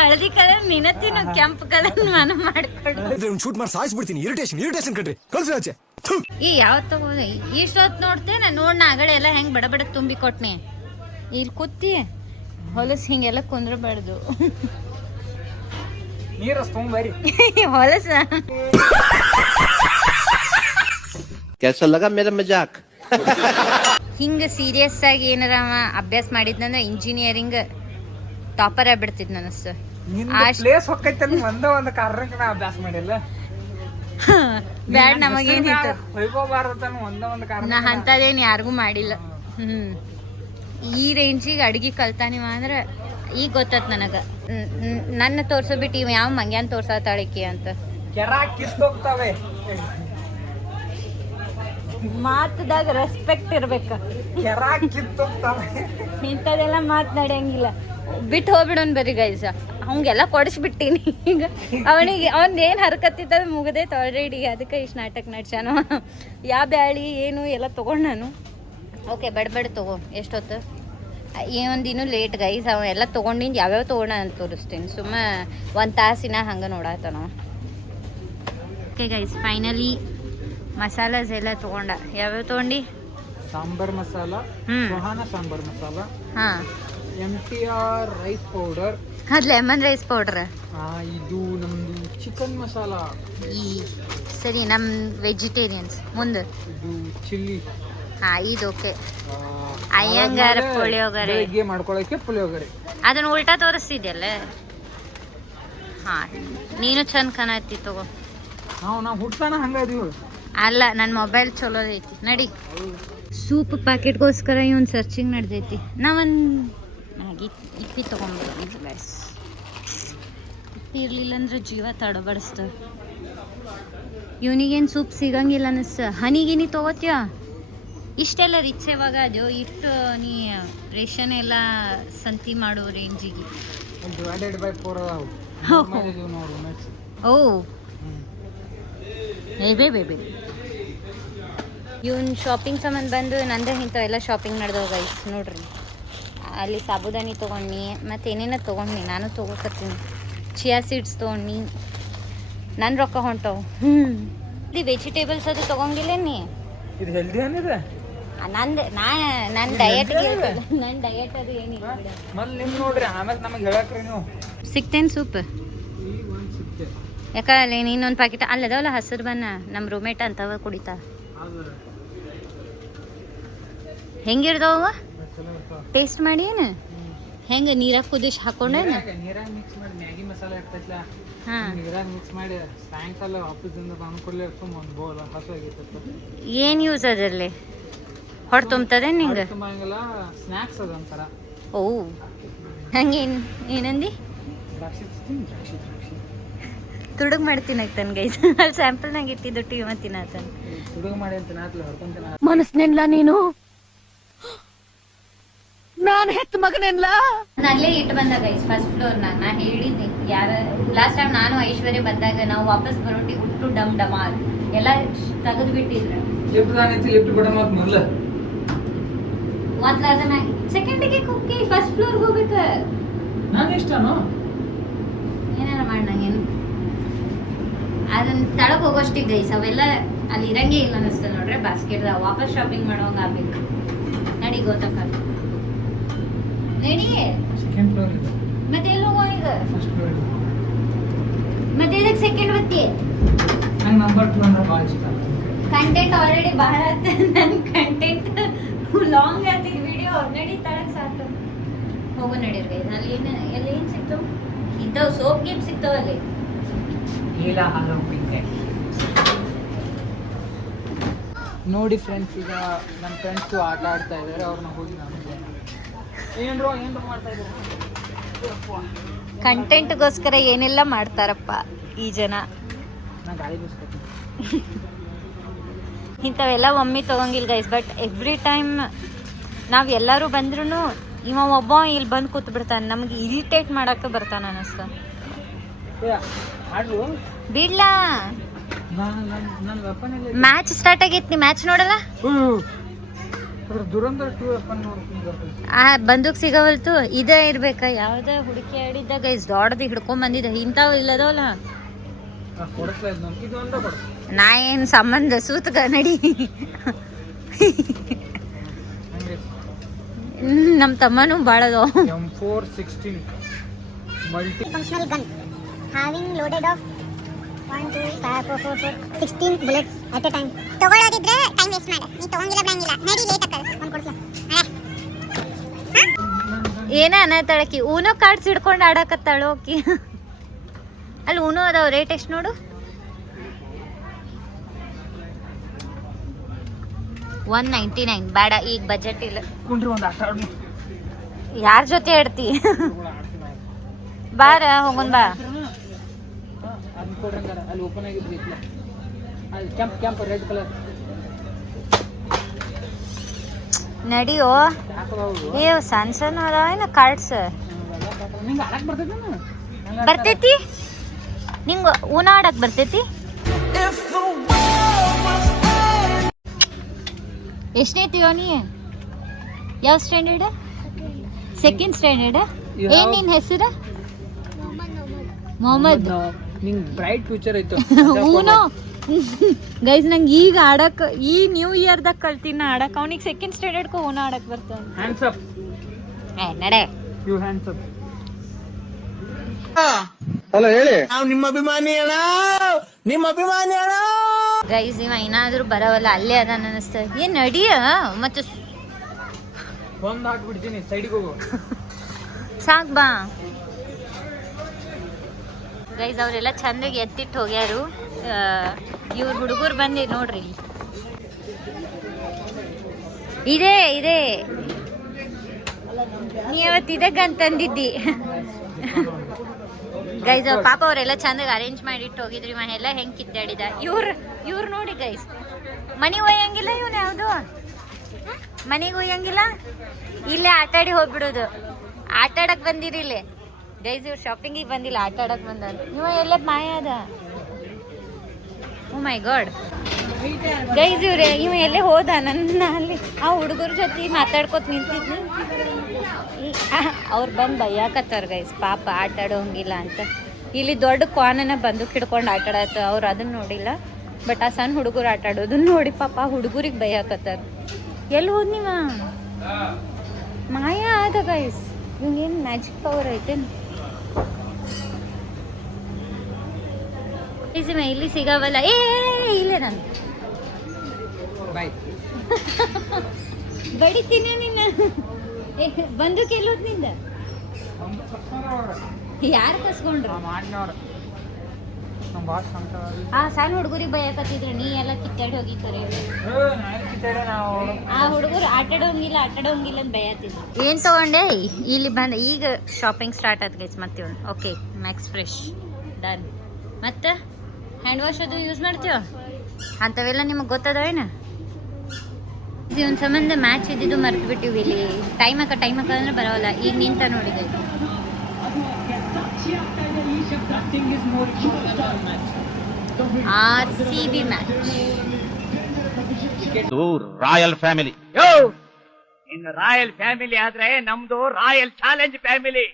ಹಳದಿ ಕಲರ್ ನಿನತ್ತಿನ ಕೆಂಪು ಕಲರ್ ನಾನು ಮಾಡ್ಕೊಡು. ಶೂಟ್ ಮಾಡಿ ಸಾಯಿಸ್ಬಿಡ್ತೀನಿ. ಇರಿಟೇಷನ್ ಕಟ್ರಿ ಕಳ್ಸಿ ಆಚೆ. ಈ ಯಾವ್ದು ತಗೋ? ಇಷ್ಟೊತ್ತು ನೋಡ್ತೆ ನಾನು ನೋಡ್ ನಾಗಡೆ ಎಲ್ಲ ಹೆಂಗೆ ಬಡ ತುಂಬಿ ಕೊಟ್ನಿ. ಇಲ್ಲಿ ಕೂತಿ ಹೊಲಸು ಹಿಂಗೆಲ್ಲ ಕುಂದ್ರಬಾರ್ದು. ನೀರು ತುಂಬರಿ ಹೊಲಸ. कैसा लगा मेरा मजाक? ಹಿಂಗೆ ಸೀರಿಯಸ್ ಆಗಿ ಏನಾರ ಅಭ್ಯಾಸ ಮಾಡಿದ್ನಂದ್ರೆ ಇಂಜಿನಿಯರಿಂಗ್ ಟಾಪರ್ ಆಗ್ಬಿಡ್ತಿದ್ ನನಸ್ತು. ಪ್ಲೇಸ್ ಹೊಕ್ಕೈತೆ ಒಂದು ಕಾರಣಕ್ಕೆ ನಾ ಅಭ್ಯಾಸ ಮಾಡಿಲ್ಲ. ಬ್ಯಾಡ್ ನಮಗೇನಿತ್ತು ವೈಭವ ಭಾರತ ಒಂದು ಕಾರಣ. ನಾ ಅಂಥದ್ದೇನು ಯಾರಿಗೂ ಮಾಡಿಲ್ಲ. ಈ ರೇಂಜಿಗೆ ಅಡ್ಗೆ ಕಲ್ತಾನಿವ ಅಂದ್ರೆ ಈಗ ಗೊತ್ತತ್ ನನಗೆ. ನನ್ನ ತೋರ್ಸೋ ಬಿಟ್ಟು ಇವ ಯಾವ ಮಂಗ್ಯಾನ್ ತೋರ್ಸತ್ತಾಳಿಕೆ ಅಂತ. ಕಿಸ್ತೋಗ್ತಾವೆ. ಮಾತದಾಗ ರೆಸ್ಪೆಕ್ಟ್ ಇರ್ಬೇಕು. ಇಂಥದೆಲ್ಲ ಮಾತನಾಡಂಗಿಲ್ಲ. ಬಿಟ್ಟು ಹೋಗ್ಬಿಡೋನ್ ಬರೀ ಗೈಸ. ಅವಂಗೆಲ್ಲ ಕೊಡಿಸ್ಬಿಟ್ಟಿನಿ. ಈಗ ಅವನಿಗೆ ಅವ್ನು ಏನು ಹರ್ಕತ್ತಿತ್ತು ಅದು ಮುಗ್ದೈತೆ ಆಲ್ರೆಡಿ. ಅದಕ್ಕೆ ಇಷ್ಟು ನಾಟಕ ನಡ್ಸಾನು. ಯಾವ ಬ್ಯಾಳಿ ಏನು ಎಲ್ಲ ತೊಗೊಂಡು ನಾನು. ಓಕೆ ಬಡ ತೊಗೋ. ಎಷ್ಟೊತ್ತು ಒಂದಿನೂ ಲೇಟ್ ಗೈಸ್. ಅವ ಎಲ್ಲ ತೊಗೊಂಡಿದ್ದು ಯಾವ್ಯಾವ ತೊಗೊಂಡ ಅಂತ ತೋರಿಸ್ತೀನಿ. ಸುಮ್ಮ 1 ತಾಸಿನ ಹಂಗೆ ನೋಡಾತ ನಾವು. ಓಕೆ ಗೈಸ್ ಫೈನಲಿ ಮಸಾಲಾಸ್ ಎಲ್ಲ ತೊಗೊಂಡ. ಯಾವ್ಯಾವ ತೊಗೊಂಡು? ಸಾಂಬಾರ್ ಮಸಾಲ, ಸುಹಾನ ಸಾಂಬಾರ್ ಮಸಾಲ, ಹಾಂ, MTR ರೈಸ್ ಪೌಡರ್, ಅದು ಲೆಮನ್ ರೈಸ್ ಪೌಡ್ರ್. ಇದು ನಮ್ದು ಚಿಕನ್ ಮಸಾಲ. ಈ ಸರಿ ನಮ್ಮ ವೆಜಿಟೇರಿಯನ್ಸ್ ಮುಂದೆ. ಇದು ಚಿಲ್ಲಿ. ಹಾಂ ಇದು ಓಕೆ. ಅಯ್ಯಂಗಾರ ಪುಳಿಯೋಗರೆ ಬೆಳಿಗ್ಗೆ ಮಾಡ್ಕೊಳ್ಳೋಕೆ ಪುಳಿಯೋಗರೆ. ಅದನ್ನು ಉಲ್ಟಾ ತೋರಿಸ್ತಿದ್ಯಲ್ಲ. ಹಾಂ ನೀನು ಚಂದ ಕಾಣತ್ತಿ ತಗೋ. ನಾವು ಹುಟ್ಟಾನ ಹಂಗದೀವಿ. ಅಲ್ಲ ನನ್ನ ಮೊಬೈಲ್ ಚಲೋ ಐತಿ ನಡಿ. ಸೂಪ್ ಪ್ಯಾಕೆಟ್ಗೋಸ್ಕರ ಇವನು ಸರ್ಚಿಂಗ್ ನಡೆದೈತಿ. ನಾವೊಂದು ಇಪ್ಪಿ ತೊಗೊಂಡ್ಬಿಡ್ತೀವಿ ಗೈಸ್. ಇಪ್ಪಿ ಇರಲಿಲ್ಲ ಅಂದ್ರೆ ಜೀವ ತಡಬಡಿಸ್ತವೆ. ಇವನಿಗೇನು ಸೂಪ್ ಸಿಗಂಗಿಲ್ಲ ಅನ್ನಿಸ್ತ. ಹನಿಗಿನಿ ತೊಗೋತೀಯ? ಇಷ್ಟೆಲ್ಲ ರಿಚ್ ಯಾವಾಗ ಅದು ಇಟ್ಟು ನೀ ರೇಷನ್ ಎಲ್ಲ ಸಂತಿ ಮಾಡೋ ರೇಂಜಿಗೆ. ಡಿವೈಡೆಡ್ ಬೈ 4 ಓ ಬೇಬೇ ಇವನ್ ಶಾಪಿಂಗ್ ಸಂಬಂಧ ಬಂದು ನಂದೇ ಇಂಥವೆಲ್ಲ ಶಾಪಿಂಗ್ ನಡೆದವು ಗೈಸ್. ನೋಡ್ರಿ ಅಲ್ಲಿ ಸಾಬುದಾನಿ ತೊಗೊಂಡು ಮತ್ತು ಏನೇನೋ ತೊಗೊಂಡು ನಾನು ತೊಗೋಕತ್ತೀನಿ. ಚಿಯಾ ಸೀಡ್ಸ್ ತೊಗೊಂಡು ನನ್ನ ರೊಕ್ಕ ಹೊಂಟವು. ಇದು ವೆಜಿಟೇಬಲ್ಸ್ ಅದು ತೊಗೊಂಗಿಲ್ಲ ನೀ? ಇದು ಹೆಲ್ದಿ ಏನಿದೆ? ನನ್ನ ಡಯಟ್ ಅದು ಏನಿಲ್ಲ. ಮೊದ್ಲು ನಿಮ್ ನೋಡ್ರಿ ಆಮೇಲೆ ನಮಗೆ ಹೇಳಕ್ರಿ ನೀವು. ಸಿಗ್ತೇನೆ ಸೂಪ್? ಯಾಕಲ್ಲ ಇನ್ನೊಂದು ಪ್ಯಾಕೆಟ್ ಅಲ್ಲದವಲ್ಲ ಹಸಿರು ಬನ್ನ ನಮ್ಮ ರೂಮೇಟ್ ಅಂತವ ಕುಡಿತಾ. ಹೆಂಗಿರ್ತಾವ? ಚಲೋ ಇರ್ತಾವ. ಟೇಸ್ಟ್ ಮಾಡಿ ಏನು ಹೆಂಗೆ ನೀರಾಗ ಕುದಿಸಿ ಹಾಕೊಂಡೇನು? ನೀರಾಗ ಮಿಕ್ಸ್ ಮಾಡಿ ಮ್ಯಾಗಿ ಮಸಾಲೆ ಇರ್ತೈತ್ಲ, ಹಾಂ. ನೀರಾಗ ಮಿಕ್ಸ್ ಮಾಡಿ ಸಾಯಂಕಾಲ ಆಫೀಸಿಂದ ಬಂದ ಕೂಡಲೇ ಒಂದು ಬೋಲ್ ಹಸು ಆಗಿರ್ತೈತೆ. ಏನು ಯೂಸ್ ಅದರಲ್ಲಿ? ಹೊಟ್ಟೆ ತುಂಬ್ತದೆ ನಿಂಗೆ? ತುಂಬಂಗಿಲ್ಲ, ಸ್ನ್ಯಾಕ್ಸ್ ಅದಂತಾರ. ಓ ಹಂಗೆ ಏನಂದು ದ್ರಾಕ್ಷಿ ದ್ರಾಕ್ಷಿ ದ್ರಾಕ್ಷಿ ತುಡುಗ್ ಮಾಡ್ತೀನಿ ಆಗ್ತಾನೆ ಗೈಸ್. ಅಲ್ಲಿ ಸ್ಯಾಂಪಲ್ನಾಗ ಇಟ್ಟಿದ್ದು ಟೀ ತಿನ್ನತಾನೆ. ತುಡುಗು ಮಾಡಿ ಅಂತ ತಿನ್ನತ್ಲ, ಹೊಡ್ಕೊಂತಿನ ಮನಸ್ನೆಲ್ಲ ನೀನು ನಾನು ಹೆತ್ತ ಮಗನೆಲ್ಲ ಅಲ್ಲೇ ಇಟ್ಟು ಬಂದ ಗೈಸ್ ಫಸ್ಟ್ ಫ್ಲೋರ್. ನಾ ಹೇಳಿದ್ದೆ ಯಾರ ಲಾಸ್ಟ್ ಟೈಮ್ ನಾನು ಐಶ್ವರ್ಯ ಬಂದಾಗ ನಾವು ವಾಪಸ್ ಬರೋಟಿ ಹುಟ್ಟು ಡಮ್ ಡಮಾರ್ ಎಲ್ಲ ತೆಗೆದು ಬಿಟ್ಟಿದ್ರು. ಲಿಫ್ಟ್ ದಾನೈತಿ, ಲಿಫ್ಟ್ ಬಿಡ ಮತ್ ಮೊದಲ ಮತ್ತೆ ಅದನ್ನ ಸೆಕೆಂಡಿಗೆ ಕುಕ್ಕಿ ಫಸ್ಟ್ ಫ್ಲೋರ್ಗೆ ಹೋಗ್ಬೇಕ. ನಾನು ಇಷ್ಟನೋ ಏನಾರ ಮಾಡಿ ನಂಗೇನು ಅದನ್ನ ತಳಗ್ ಹೋಗೋಷ್ಟಿಗೆ ಗೈಸ್ ಅವೆಲ್ಲ ಅಲ್ಲಿ ಇರಂಗೇ ಇಲ್ಲ ಅನ್ನಿಸ್ತದೆ ನೋಡ್ರೆ. ಬಾಸ್ಕೆಟ್ ವಾಪಸ್ ಶಾಪಿಂಗ್ ಮಾಡೋಂಗ ಆಗ್ಬೇಕು. ನಡಿ ಗೊತ್ತಕ್ಕ ನಡಿ. ಸೆಕೆಂಡ್ ಫ್ಲೋರ್ ಇದೆ, ಮತ್ತೆ ಎಲ್ಲಿ ಹೋಗೋ ಈಗ? ಫಸ್ಟ್ ಫ್ಲೋರ್ ಇದೆ. ಮತ್ತೆ ಇದಕ್ಕೆ ಸೆಕೆಂಡ್ ಬತ್ತಿ ನಂಗೆ ನಂಬರ್ 2 ಅಂದ್ರೆ ಭಾಳ ಇಷ್ಟ. ಕಂಟೆಂಟ್ ಆಲ್ರೆಡಿ ಬಹಳ ಆತ. ನನ್ನ ಕಂಟೆಂಟ್ ಲಾಂಗ್ ಆಗ್ತಿದ್ ವಿಡಿಯೋ. ನಡಿ ತಳಗ್ ಸಾಕು ಹೋಗೋ ನಡೀರಿ ಗೈಸ್. ಅಲ್ಲಿ ಎಲ್ಲಿ ಏನು ಸಿಗ್ತಾವ? ಇಂಥವು ಸೋಪ್ ಗೀಪ್ ಸಿಗ್ತಾವ ಅಲ್ಲಿ. ಇಲ್ಲ ಹಾಲು ಉಪ್ಪಿನಕಾಯಿ ನೋಡಿ ಫ್ರೆಂಡ್ಸ್. ಈಗ ನನ್ನ ಫ್ರೆಂಡ್ಸು ಆಟ ಆಡ್ತಾ ಇದ್ದಾರೆ, ಅವ್ರನ್ನ ಹೋಗಿ ನಾನು ಏನ್ರೋ ಮಾಡ್ತಾ ಇದ್ದಾರೆ. ಕಂಟೆಂಟ್ಗೋಸ್ಕರ ಏನೆಲ್ಲ ಮಾಡ್ತಾರಪ್ಪ ಈ ಜನ. ನಾ ಗಾಳಿ ಬಿಸ್ಕೊತೀನಿ. ಇಂಥವೆಲ್ಲ ಒಮ್ಮೆ ತೊಗೊಂಗಿಲ್ಲ ಗೈಸ್. ಬಟ್ ಎವ್ರಿ ಟೈಮ್ ನಾವು ಎಲ್ಲರೂ ಬಂದ್ರೂ ಇವ ಒಬ್ಬ ಇಲ್ಲಿ ಬಂದು ಕೂತ್ ಬಿಡ್ತಾನೆ. ನಮ್ಗೆ ಇರಿಟೇಟ್ ಮಾಡಕ್ಕೆ ಬರ್ತಾನೆ ಅನ್ನಿಸ್ತ. ಆಡ್ರು ಬಿಡ್ಲಾ ನನ್ನ ವೆಪನ್ ಮ್ಯಾಚ್ ಸ್ಟಾರ್ಟ್ ಆಗೈತಿ. ಮ್ಯಾಚ್ ನೋಡಲ್ಲ? ಅದ್ರ ದುರಂಧರ್ 2 ವೆಪನ್ ನೋಡ್ತೀನಿ ಬರ್ತೈತಿ. ಆ ಬಂದೂಕ್ ಸಿಗವಲ್ತು. ಇದೇ ಇರ್ಬೇಕ ಯಾವ್ದ ಹುಡುಕಿ ಆಡಿದ್ದ ಗೈಸ್. ದೊಡ್ಡದು ಹಿಡ್ಕೊಂಡ್ ಬಂದಿದ್ದ. ಇಂಥವು ಇಲ್ಲದವಲ್ಲ ಕೊಡಿಸ್ಲಾ ಇದು ಇದು ಒಂದ ಕೊಡು. ನಾ ಏನು ಸಂಬಂಧ ಸೂತ್ಕ ನಡಿ. ನಮ್ಮ ತಮ್ಮನೂ ಭಾಳ ಅದಾವ. M416 multi functional gun having loaded of 1 2 5 4 4 4 16 bullets at a time. ತಗೊಳ್ಳೋದಿದ್ರೆ ಟೈಮ್ ವೇಸ್ಟ್ ಮಾಡು. ನೀ ತಗೊಂಗಿಲ್ಲ ಬಿಡಂಗಿಲ್ಲ. ನಡಿ ಲೇಟ್ ಆಕಲ್ ಒಂದು ಕೊಡ್ಸಲ. ಏನ ಅನ್ನತಾಳಕಿ ಊನೋ ಕಾರ್ಡ್ಸ್ ಹಿಡ್ಕೊಂಡು ಆಡಕತ್ತಾಳು ಆಕಿ. ಅಲ್ಲಿ ಊನೋ ಅದಾವ. ರೇಟ್ ಎಷ್ಟು ನೋಡು? 199. ಬೇಡ, ಈಗ ಬಜೆಟ್ ಇಲ್ಲ. ಕುಂಡ್ರಿ ಒಂದು ಆಟ ಆಡ್ನು. ಯಾರ ಜೊತೆ ಆಡ್ತಿ? ಬಾರ ಹೋಗೋಣ ಬಾ. ಅದನ್ನ ಕೊಡ್ರಿ ಹಂಗಾರ. ಅಲ್ಲಿ ಓಪನ್ ಆಗಿದ್ರಿ ಇತ್ಲ ಅಲ್ಲಿ ಕೆಂಪ್ ರೆಡ್ ಕಲರ್ ನಡಿಯೋ. ಏ ಸಣ್ಣ ಸಣ್ಣ ಅದಾವ ಏನ ಕಾರ್ಡ್ಸ್? ನಿಂಗೆ ಆಡಕ್ಕೆ ಬರ್ತೈತೆ? ಬರ್ತೈತಿ ನಿಂಗೆ ಊನ ಆಡಕ್ ಬರ್ತೈತಿ? ಎಷ್ಟನೇತಿಯೋ ನೀ? ಯಾವ ಸ್ಟ್ಯಾಂಡರ್ಡ್? Second standard. ಏನ್ ನಿನ್ ಹೆಸರು? ಮೊಹಮ್ಮದ್. ನಿಂಗೆ ಬ್ರೈಟ್ ಫ್ಯೂಚರ್ ಐತೆ. ಊನೋ ಗೈಸ್ ನಂಗೆ ಈಗ ಆಡಕ್ ಈ ನ್ಯೂ ಇಯರ್ದಾಗ ಕಲ್ತೀನಿ ಆಡಕ್. ಅವ್ನಿಗೆ ಸೆಕೆಂಡ್ ಸ್ಟ್ಯಾಂಡರ್ಡ್ಗೂ ಊನ ಆಡಕ್ ಬರ್ತಾನೆ. Hands up. ನಡೆ ಯು ಹ್ಯಾಂಡ್ಸ್ ಅಪ್. ಹಲೋ ಹೇಳಿ. ನಾವು ನಿಮ್ಮ ಅಭಿಮಾನಿ ಅಣ್ಣ, ನಿಮ್ಮ ಅಭಿಮಾನಿ ಅಣ್ಣ. ಗೈಸ್ ಇವ ಏನಾದ್ರೂ ಬರವಲ್ಲ, ಅಲ್ಲೇ ಅದಾನ ಅನ್ನಿಸ್ತದೆ. ಏನ್ ನಡಿಯ ಮತ್ತೆ ಒಂದು ಹಾಕ್ಬಿಡ್ತೀನಿ, ಸೈಡಿಗೆ ಹೋಗು. ಸಾಕ್ ಬಾ. ಗೈಸ್ ಅವರೆಲ್ಲ ಚಂದಾಗಿ ಎತ್ತಿಟ್ಟು ಹೋಗ್ಯಾರು. ಇವ್ರ ಹುಡುಗರು ಬಂದಿ ನೋಡ್ರಿ. ಇದೆ ಇದೆ ನೀ ಅವತ್ತು ಇದಕ್ಕಂತಂದಿದ್ದಿ. ಗೈಸ್ ಪಾಪ ಅವರೆಲ್ಲ ಚಂದಾಗಿ ಅರೇಂಜ್ ಮಾಡಿಟ್ಟು ಹೋಗಿದ್ರಿ. ಇವ ಎಲ್ಲ ಹೆಂಗೆ ಕಿತ್ತಾಡಿದ. ಇವ್ರು ನೋಡಿ ಗೈಸ್ ಮನೆಗೆ ಒಯ್ಯಂಗಿಲ್ಲ. ಇವನು ಯಾವುದು ಮನೆಗೆ ಒಯ್ಯಂಗಿಲ್ಲ. ಇಲ್ಲೇ ಆಟಾಡಿ ಹೋಗ್ಬಿಡೋದು. ಆಟಾಡಕ್ ಬಂದಿರಿ ಇಲ್ಲೇ ಗೈಸ್. ಇವ್ರು ಶಾಪಿಂಗಿಗೆ ಬಂದಿಲ್ಲ, ಆಟಾಡಕ್ ಬಂದ. ಇವ ಎಲ್ಲ ಮಾಯ ಅದ. ಓ ಮೈ ಗಾಡ್ ಗೈಸ್. ಇವ ಎಲ್ಲೇ ಹೋದ. ನನ್ನ ಅಲ್ಲಿ ಆ ಹುಡುಗರ ಜೊತೆ ಮಾತಾಡ್ಕೊತ ನಿಂತಿದ್ನಿ. ಅವ್ರು ಬಂದು ಬೈಯಾಕತ್ತಾರ ಗೈಸ್. ಪಾಪ ಆಟಾಡೋಂಗಿಲ್ಲ ಅಂತ. ಇಲ್ಲಿ ದೊಡ್ಡ ಕ್ವಾನನ ಬಂದೂಕ್ ಹಿಡ್ಕೊಂಡು ಆಟಾಡತ್ತ. ಅವ್ರು ಅದನ್ನ ನೋಡಿಲ್ಲ. ಬಟ್ ಆ ಸಣ್ಣ ಹುಡುಗರು ಆಟಾಡೋದನ್ನ ನೋಡಿ ಪಾಪ ಆ ಹುಡುಗರಿಗೆ ಬೈಯಾಕತ್ತಾರ. ಎಲ್ಲಿ ಹೋದ್ ನೀವ? ಮಾಯ ಆದ ಗೈಸ್. ಇವಂಗೇನು ಮ್ಯಾಜಿಕ್ ಪವರ್ ಐತೇನು? ಇಲ್ಲಿ ಸಿಗವಲ್ಲ. ಇಲ್ಲೇ ನಾನು ಬಾಯ್ ಬಡಿತೀನಿ ನಿನ್ನ. ಬಂದು ಕೆಲೋದ್ ನಿಂದ ಯಾರು ಕಸ್ಕೊಂಡ್ರು? ಮಾಡಿನವ್ರು ನಮ್ಮ ಬಾಸ್ ಅಂತ ಆ ಸಣ್ಣ ಹುಡುಗರಿಗೆ ಬಯಕತ್ತಿದ್ರು, ನೀ ಎಲ್ಲ ಕಿತ್ತಾಡಿ ಹೋಗಿ ಕರೆ. ಆ ಹುಡುಗರು ಆಟಾಡೋಂಗಿಲ್ಲ ಅಂತ ಬಯತಿದ್ರು. ಏನ್ ತಗೊಂಡೆ? ಇಲ್ಲಿ ಬಂದ ಈಗ ಶಾಪಿಂಗ್ ಸ್ಟಾರ್ಟ್ ಆದ್ ಗೈಸ್. ಮತ್ತೆ ಓಕೆ ಮ್ಯಾಕ್ಸ್ ಫ್ರೆಶ್ ಡನ್. ಮತ್ತೆ ಹ್ಯಾಂಡ್ ವಾಶ್ ಅದು ಯೂಸ್ ಮಾಡ್ತೀವ ಅಂಥವೆಲ್ಲ ನಿಮಗೆ ಗೊತ್ತದವೇನ? ಒಂದು ಸಂಬಂಧ ಮ್ಯಾಚ್ ಇದ್ದಿದ್ದು ಮರ್ತು ಬಿಟ್ಟಿವಿ. ಇಲ್ಲಿ ಟೈಮ್ ಹಾಕ ಅಂದ್ರೆ ಬರೋಲ್ಲ. ಈಗ ನಿಂತ ನೋಡಿದೆ RCB ಮ್ಯಾಚ್. Royal family. ಇನ್ನು ರಾಯಲ್ ಫ್ಯಾಮಿಲಿ ಆದ್ರೆ ನಮ್ದು ರಾಯಲ್ ಚಾಲೆಂಜ್ ಫ್ಯಾಮಿಲಿ.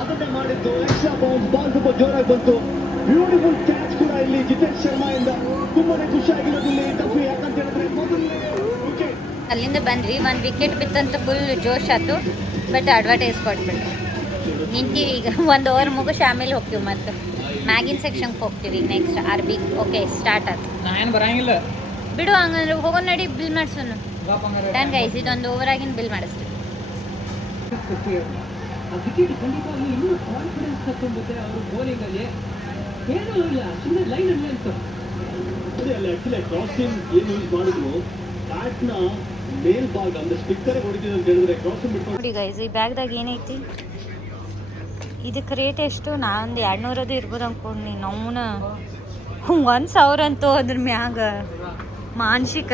ಅದನ್ನೇ ಮಾಡಿದ್ದು ಎಕ್ಸ್ಟ್ರಾ ಬೌನ್ಸ್ ಬಾಲ್ ಸ್ವಲ್ಪ ಜೋರಾಗಿ ಬಂತು. ಬ್ಯೂಟಿಫುಲ್ ಕ್ಯಾಚ್ ಕೂಡ ಇಲ್ಲಿ ಜಿತೇಶ್ ಶರ್ಮಾ ಇಂದ. ತುಂಬಾನೇ ಖುಷಿಯಾಗಿರೋದಿಲ್ಲ ಟಫಿ, ಯಾಕಂತ ಹೇಳಿದ್ರೆ ಮೊದಲನೇ ವಿಕೆಟ್. ಅಲ್ಲಿಂದ ಬಂದ್ವಿ, ಒಂದು ವಿಕೆಟ್ ಬಿತ್ತಂತ ಫುಲ್ ಜೋಶ್ ಆಯ್ತು. ಬಟ್ ಅಡ್ವರ್ಟೈಸ್ ಕೊಟ್ಬಿಟ್ಟು ನಿಂತೀವಿ. ಈಗ 1 ಓವರ್ ಮುಗಿಸಿ ಆಮೇಲೆ ಹೋಗ್ತೀವಿ. ಮತ್ತೆ ಮ್ಯಾಗಿನ್ ಸೆಕ್ಷನ್ಗೆ ಹೋಗ್ತೀವಿ ನೆಕ್ಸ್ಟ್ RB. ಓಕೆ ಸ್ಟಾರ್ಟ್ ಆಯ್ತು. ನಾನು ಬರಂಗಿಲ್ಲ ಬಿಡು, ಹಂಗಂದ್ರೆ ಹೋಗೋ ನಡಿ ಬಿಲ್ ಮಾಡಿಸೋಣ. ಡನ್ ಗೈಸ್, ಇದೊಂದು ಓವರ್ ಆಗಿನ ಬಿಲ್ ಮಾಡಿಸ್ತೀವಿ. ವಿಕೆಟ್ ಖಂಡಿತವಾಗಿ ಇನ್ನೂ ಕಾನ್ಫಿಡೆನ್ಸ್ ತಗೊಂಡುತ್ತೆ ಅವರು ಬೌಲಿಂಗ್ ಅಲ್ಲಿ. ಏನೂ ಇಲ್ಲ, ಸುಮ್ಮನೆ ಲೈನ್ ಅಲ್ಲಿ ಅಂತ ಅದೇ ಅಲ್ಲ. ಆಕ್ಚುಲಿ ಕ್ರಾಸಿಂಗ್ ಏನು ಯೂಸ್ ಮಾಡಿದ್ರು ಬ್ಯಾಟ್ನ ಮೇಲ್ ಭಾಗ ಅಂದ್ರೆ ಸ್ಟಿಕ್ಕರ್ ಹೊಡಿತಿದ್ರು ಅಂತ ಹೇಳಿದ್ರೆ ಕ್ರಾಸಿಂಗ್ ಬಿಟ್ಟು ನೋಡಿ ಗೈಸ್, ಈ ಬ್ಯಾಗ್ದಾಗ ಏನೈತಿ? ಇದಕ್ಕೆ ರೇಟ್ ಎಷ್ಟು? ನಾನೊಂದು 200 ಇರ್ಬೋದು ಅನ್ಕೊಂಡು. ನಮ್ಮನ 1000 ಅಂತೂ ಅದ್ರ ಮ್ಯಾಗ ಮಾನಸಿಕ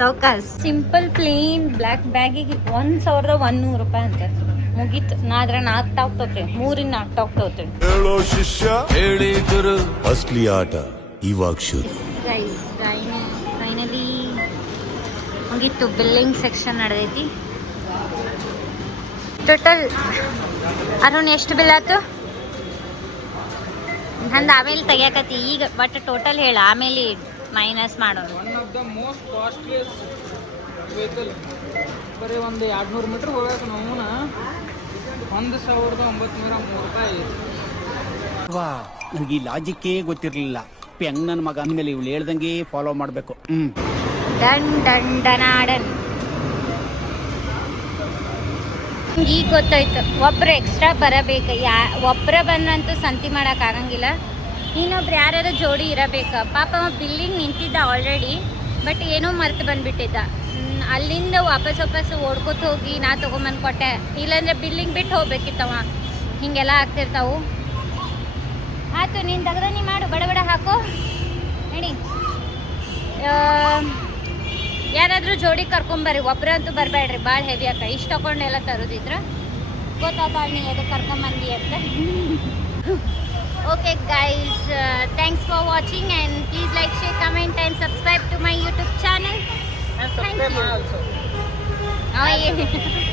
ಸೌಕಾಸ್. ಸಿಂಪಲ್ ಪ್ಲೇನ್ ಬ್ಲ್ಯಾಕ್ ಬ್ಯಾಗಿಗೆ 1100 ರೂಪಾಯಿ ಅಂತ ಮುಗೀತು. ನಾ ಅದ್ರ 4 ಟಾಪ್ ತಗೋತೀನಿ, 3 4 ಟಾಪ್ ತಗೋತೀನಿ. ಹೇಳೋ ಶಿಷ್ಯ ಹೇಳಿ ಗುರು, ಅಸ್ಲಿ ಆಟ ಇವಾಗ ಶುರು. ಗೈಸ್ ಫೈನಲಿ ಮುಗೀತು. ಬಿಲ್ಲಿಂಗ್ ಸೆಕ್ಷನ್ ನಡೆದೈತಿ. ಟೋಟಲ್ ಅರುಣ್ ಎಷ್ಟು ಬಿಲ್ ಆಯ್ತು? ನಂದು ಆಮೇಲೆ ತೆಗಿಯಕತ್ತಿ. ಈಗ ಬಟ್ ಟೋಟಲ್ ಹೇಳ, ಆಮೇಲೆ ಮೈನಸ್ ಮಾಡೋದು. One of the most costliest vehicle. ಬರೀ ಒಂದು 200 ಮೀಟ್ರ್ ಹೋಗಕ್ಕೆ ನಾವು 1903 ರೂಪಾಯಿ. ನನಗೆ ಈ ಲಾಜಿಕ್ಕೇ ಗೊತ್ತಿರಲಿಲ್ಲ. ಪೆಂಗ್ ನನ್ನ ಮಗ ಅಂದಮೇಲೆ ಇವಳು ಹೇಳ್ದಂಗೆ ಫಾಲೋ ಮಾಡಬೇಕು. ಡನ್ ಡನ್ ಡನಾಡನ್. ಈಗ ಗೊತ್ತಾಯ್ತು, ಒಬ್ರು ಎಕ್ಸ್ಟ್ರಾ ಬರಬೇಕು. ಒಬ್ಬರ ಬಂದ್ರಂತೂ ಸಂತಿ ಮಾಡೋಕ್ಕಾಗಂಗಿಲ್ಲ. ಇನ್ನೊಬ್ರು ಯಾರ್ಯಾರು ಜೋಡಿ ಇರಬೇಕು. ಪಾಪ ಬಿಲ್ಲಿಂಗ್ ನಿಂತಿದ್ದ ಆಲ್ರೆಡಿ, ಬಟ್ ಏನೋ ಮರ್ತು ಬಂದುಬಿಟ್ಟಿದ್ದ. ಅಲ್ಲಿಂದ ವಾಪಸ್ ಓಡ್ಕೊತ ಹೋಗಿ ನಾ ತೊಗೊಂಬಂದು ಕೊಟ್ಟೆ. ಇಲ್ಲಾಂದರೆ ಬಿಲ್ಲಿಂಗ್ ಬಿಟ್ಟು ಹೋಗ್ಬೇಕಿತ್ತವ. ಹೀಗೆಲ್ಲ ಆಗ್ತಿರ್ತಾವು. ಆಯ್ತು, ನೀನು ತೆಗ್ದ ನೀ ಮಾಡು, ಬಡ ಹಾಕು ನಡಿ. ಯಾರಾದರೂ ಜೋಡಿ ಕರ್ಕೊಂಬರ್ರಿ, ಒಬ್ಬರಂತೂ ಬರಬೇಡ್ರಿ, ಭಾಳ ಹೆವಿ ಆಕ. ಇಷ್ಟು ತಗೊಂಡೆಲ್ಲ ತರೋದಿದ್ರೆ ಗೊತ್ತಾಗ ನೀ ಎದಕ್ಕೆ ಕರ್ಕೊಂಬಂದಿ ಅಂತ. Okay guys, thanks for watching and please like, share, comment and subscribe to my YouTube channel. Thank you.